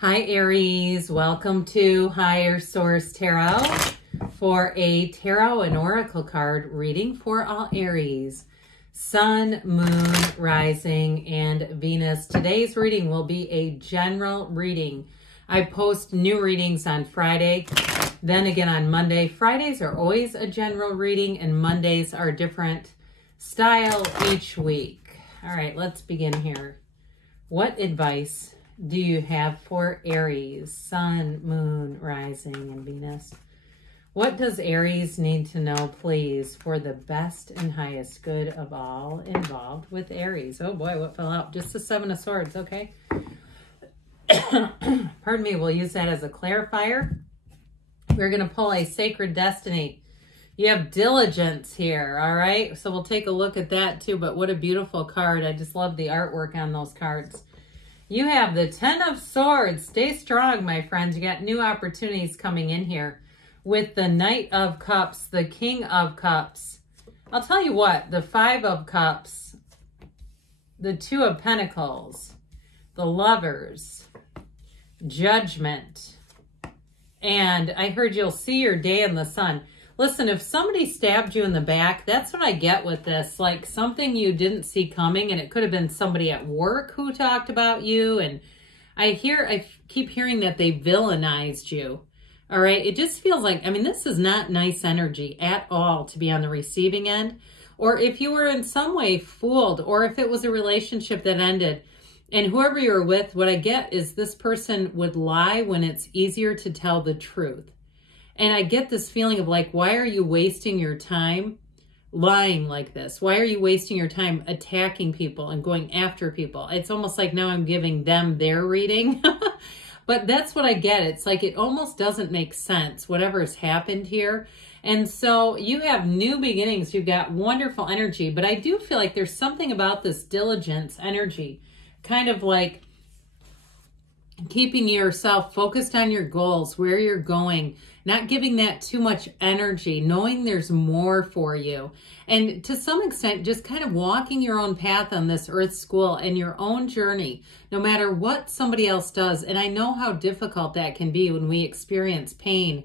Hi Aries, welcome to Higher Source Tarot for a Tarot and Oracle card reading for all Aries, Sun, Moon, Rising, and Venus. Today's reading will be a general reading. I post new readings on Friday, then again on Monday. Fridays are always a general reading and Mondays are different style each week. All right, let's begin here. What advice do you have for Aries, Sun, Moon, Rising, and Venus? What does Aries need to know, please, for the best and highest good of all involved with Aries? Oh boy, what fell out? Just the Seven of Swords, okay. Pardon me, we'll use that as a clarifier. We're going to pull a Sacred Destiny. You have diligence here, all right? So we'll take a look at that too, but what a beautiful card. I just love the artwork on those cards. You have the Ten of Swords. Stay strong, my friends. You got new opportunities coming in here with the Knight of Cups, the King of Cups. I'll tell you what, the Five of Cups, the Two of Pentacles, the Lovers, Judgment, and I heard you'll see your day in the sun. Listen, if somebody stabbed you in the back, that's what I get with this. Like something you didn't see coming, and it could have been somebody at work who talked about you. And I keep hearing that they villainized you. All right. It just feels like, I mean, this is not nice energy at all to be on the receiving end. Or if you were in some way fooled, or if it was a relationship that ended, and whoever you were with, what I get is this person would lie when it's easier to tell the truth. And I get this feeling of like, why are you wasting your time lying like this? Why are you wasting your time attacking people and going after people? It's almost like now I'm giving them their reading. But that's what I get. It's like it almost doesn't make sense, whatever has happened here. And so you have new beginnings. You've got wonderful energy. But I do feel like there's something about this diligence energy, kind of like keeping yourself focused on your goals, where you're going, not giving that too much energy, knowing there's more for you. And to some extent, just kind of walking your own path on this earth school and your own journey, no matter what somebody else does. And I know how difficult that can be when we experience pain.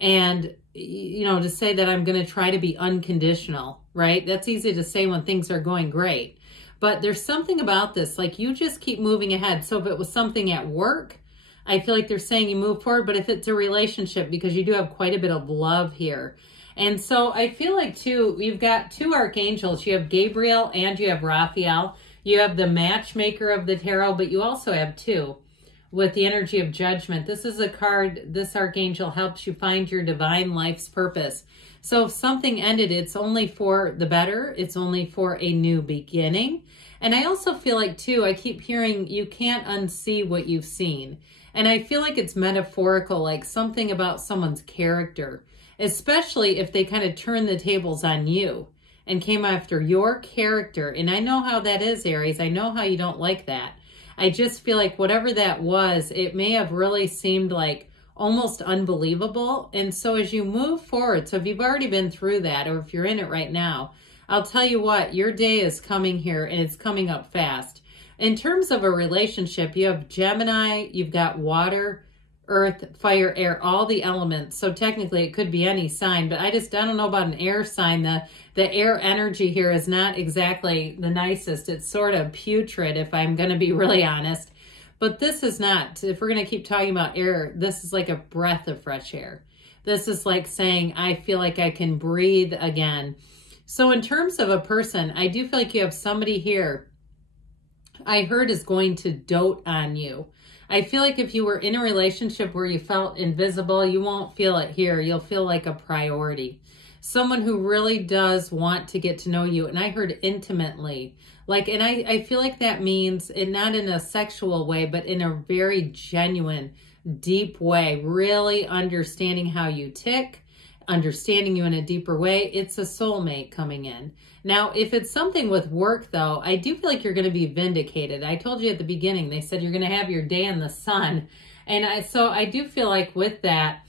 And, you know, to say that I'm going to try to be unconditional, right? That's easy to say when things are going great. But there's something about this, like you just keep moving ahead. So if it was something at work, I feel like they're saying you move forward. But if it's a relationship, because you do have quite a bit of love here. And so I feel like too, you've got two archangels. You have Gabriel and you have Raphael. You have the matchmaker of the tarot, but you also have two with the energy of Judgment. This is a card, this archangel helps you find your divine life's purpose. So if something ended, it's only for the better. It's only for a new beginning. And I also feel like, too, I keep hearing you can't unsee what you've seen. And I feel like it's metaphorical, like something about someone's character, especially if they kind of turn the tables on you and came after your character. And I know how that is, Aries. I know how you don't like that. I just feel like whatever that was, it may have really seemed like almost unbelievable. And so as you move forward, so if you've already been through that, or if you're in it right now, I'll tell you what, your day is coming here and it's coming up fast. In terms of a relationship, you have Gemini, you've got water, earth, fire, air, all the elements. So technically it could be any sign, but I don't know about an air sign. The air energy here is not exactly the nicest. It's sort of putrid, if I'm going to be really honest. But this is not, if we're going to keep talking about air, this is like a breath of fresh air. This is like saying, I feel like I can breathe again. So in terms of a person, I do feel like you have somebody here I heard is going to dote on you. I feel like if you were in a relationship where you felt invisible, you won't feel it here. You'll feel like a priority. Someone who really does want to get to know you. And I heard intimately. Like, and I feel like that means, and not in a sexual way, but in a very genuine, deep way, really understanding how you tick, understanding you in a deeper way. It's a soulmate coming in. Now, if it's something with work, though, I do feel like you're going to be vindicated. I told you at the beginning, they said you're going to have your day in the sun. And so I do feel like with that,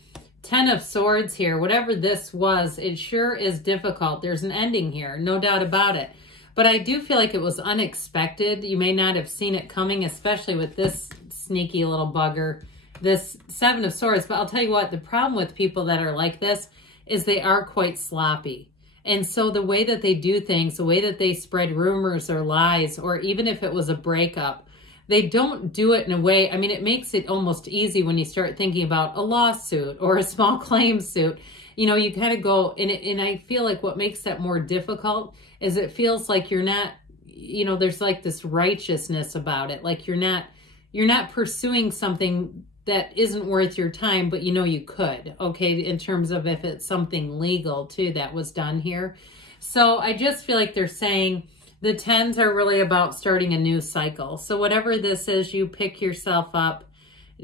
Ten of Swords here, whatever this was, it sure is difficult. There's an ending here, no doubt about it. But I do feel like it was unexpected. You may not have seen it coming, especially with this sneaky little bugger, this Seven of Swords. But I'll tell you what, the problem with people that are like this is they are quite sloppy. And so the way that they do things, the way that they spread rumors or lies, or even if it was a breakup, they don't do it in a way, I mean, it makes it almost easy when you start thinking about a lawsuit or a small claim suit. You know, you kind of go, and I feel like what makes that more difficult is it feels like you're not, you know, there's like this righteousness about it. Like you're not pursuing something that isn't worth your time, but you know you could, okay, in terms of if it's something legal too that was done here. So I just feel like they're saying the 10s are really about starting a new cycle. So whatever this is, you pick yourself up,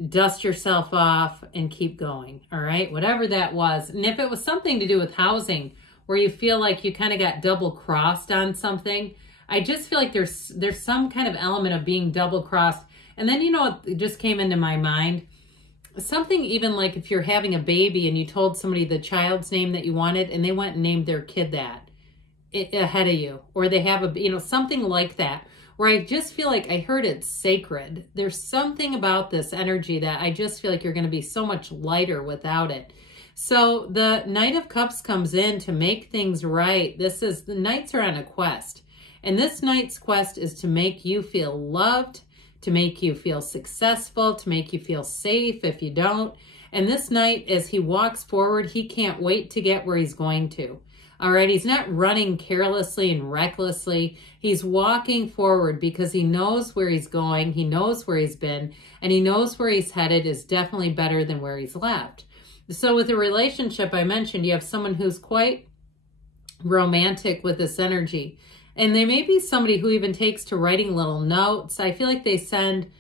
dust yourself off, and keep going, all right? Whatever that was. And if it was something to do with housing, where you feel like you kind of got double-crossed on something, I just feel like there's some kind of element of being double-crossed. And then, you know what just came into my mind? Something even like if you're having a baby and you told somebody the child's name that you wanted and they went and named their kid that ahead of you, or they have a, you know, something like that, where I just feel like I heard it's sacred. There's something about this energy that I just feel like you're going to be so much lighter without it. So the Knight of Cups comes in to make things right. This is, the Knights are on a quest, and this Knight's quest is to make you feel loved, to make you feel successful, to make you feel safe if you don't. And this Knight, as he walks forward, he can't wait to get where he's going to. All right, he's not running carelessly and recklessly. He's walking forward because he knows where he's going, he knows where he's been, and he knows where he's headed is definitely better than where he's left. So with the relationship I mentioned, you have someone who's quite romantic with this energy. And they may be somebody who even takes to writing little notes. I feel like they send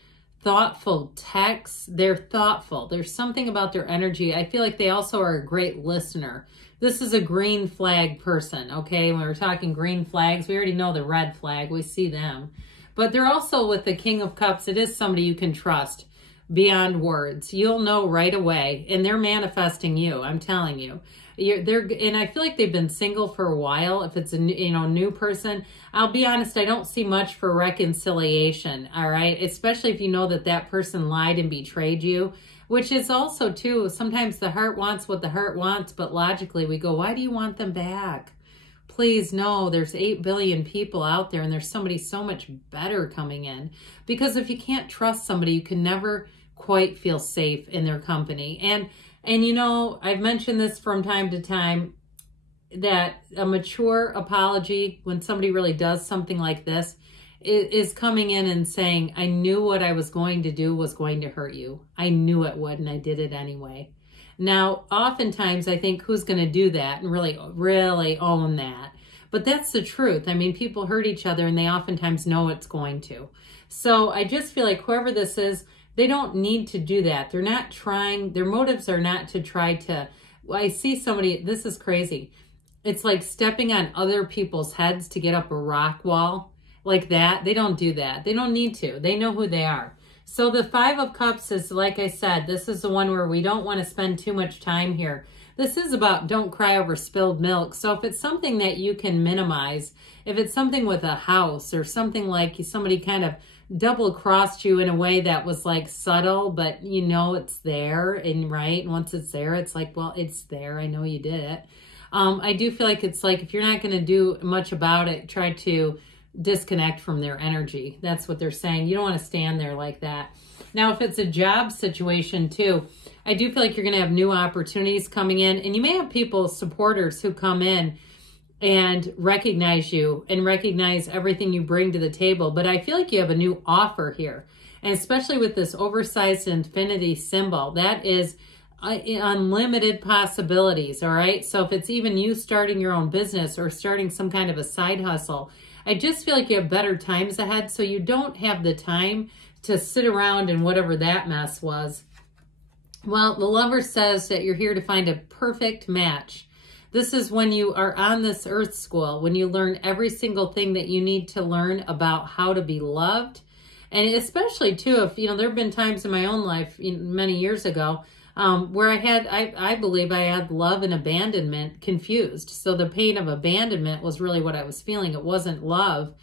thoughtful texts. They're thoughtful. There's something about their energy. I feel like they also are a great listener. This is a green flag person, okay? When we're talking green flags, we already know the red flag. We see them. But they're also, with the King of Cups, it is somebody you can trust beyond words. You'll know right away. And they're manifesting you, I'm telling you. And I feel like they've been single for a while. If it's a new person, I'll be honest, I don't see much for reconciliation, all right? Especially if you know that that person lied and betrayed you, which is also too, sometimes the heart wants what the heart wants, but logically we go, why do you want them back? Please, no, there's 8 billion people out there and there's somebody so much better coming in. Because if you can't trust somebody, you can never quite feel safe in their company. And you know, I've mentioned this from time to time, that a mature apology, when somebody really does something like this, is coming in and saying, I knew what I was going to do was going to hurt you. I knew it would, and I did it anyway. Now, oftentimes, I think, who's going to do that and really own that? But that's the truth. I mean, people hurt each other, and they oftentimes know it's going to. So I just feel like whoever this is, they don't need to do that. They're not trying, their motives are not to try to, I see somebody, this is crazy. It's like stepping on other people's heads to get up a rock wall like that. They don't do that. They don't need to. They know who they are. So the 5 of Cups is, like I said, this is the one where we don't want to spend too much time here. This is about don't cry over spilled milk. So if it's something that you can minimize, if it's something with a house or something like somebody kind of double-crossed you in a way that was like subtle, but you know it's there, and right, and once it's there, it's like, well, it's there, I know you did it. I do feel like it's like if you're not going to do much about it, try to disconnect from their energy. That's what they're saying. You don't want to stand there like that. Now, if it's a job situation too, I do feel like you're going to have new opportunities coming in, and you may have people, supporters, who come in and recognize you and recognize everything you bring to the table. But I feel like you have a new offer here. And especially with this oversized infinity symbol, that is unlimited possibilities, all right? So if it's even you starting your own business or starting some kind of a side hustle, I just feel like you have better times ahead, so you don't have the time to sit around in whatever that mess was. Well, the Lover says that you're here to find a perfect match. This is when you are on this earth school, when you learn every single thing that you need to learn about how to be loved. And especially too, if, you know, there have been times in my own life, many years ago, where I believe I had love and abandonment confused. So the pain of abandonment was really what I was feeling. It wasn't love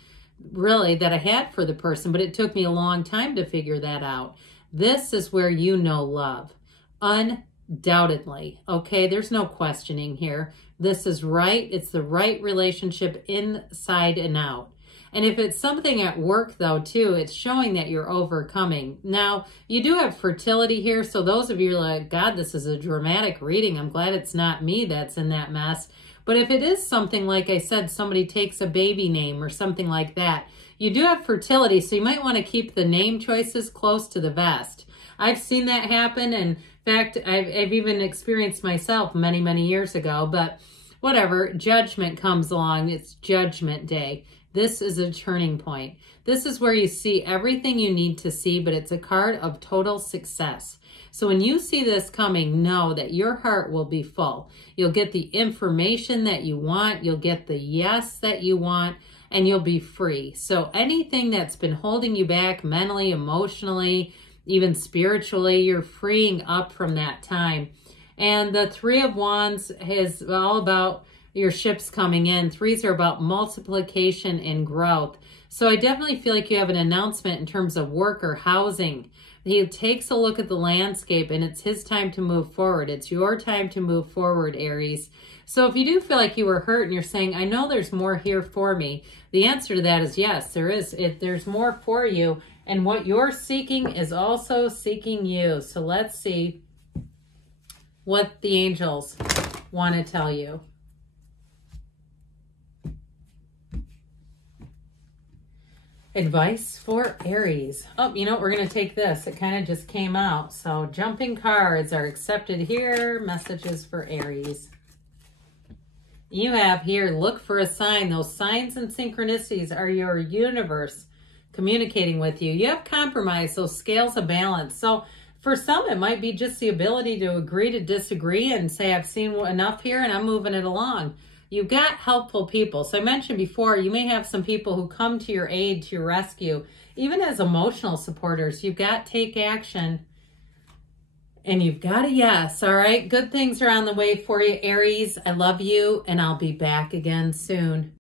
really that I had for the person, but it took me a long time to figure that out. This is where you know love. Undoubtedly. Okay, there's no questioning here. This is right. It's the right relationship inside and out. And if it's something at work, though, too, it's showing that you're overcoming. Now, you do have fertility here, so those of you are like, God, this is a dramatic reading. I'm glad it's not me that's in that mess. But if it is something, like I said, somebody takes a baby name or something like that, you do have fertility, so you might want to keep the name choices close to the vest. I've seen that happen, and in fact, I've even experienced myself many, many years ago, but whatever, judgment comes along. It's Judgment Day. This is a turning point. This is where you see everything you need to see, but it's a card of total success. So when you see this coming, know that your heart will be full. You'll get the information that you want. You'll get the yes that you want, and you'll be free. So anything that's been holding you back mentally, emotionally, even spiritually, you're freeing up from that time. And the Three of Wands is all about your ships coming in. Threes are about multiplication and growth. So I definitely feel like you have an announcement in terms of work or housing. He takes a look at the landscape, and it's his time to move forward. It's your time to move forward, Aries. So if you do feel like you were hurt and you're saying, I know there's more here for me, the answer to that is yes, there is. There's more for you. And what you're seeking is also seeking you. So let's see what the angels want to tell you. Advice for Aries. Oh, you know, we're going to take this. It kind of just came out. So jumping cards are accepted here. Messages for Aries. You have here, look for a sign. Those signs and synchronicities are your universe communicating with you. You have compromise, those scales of balance. So for some, it might be just the ability to agree to disagree and say, I've seen enough here and I'm moving it along. You've got helpful people. So I mentioned before, you may have some people who come to your aid, to your rescue. Even as emotional supporters, you've got take action. And you've got a yes, all right? Good things are on the way for you, Aries. I love you, and I'll be back again soon.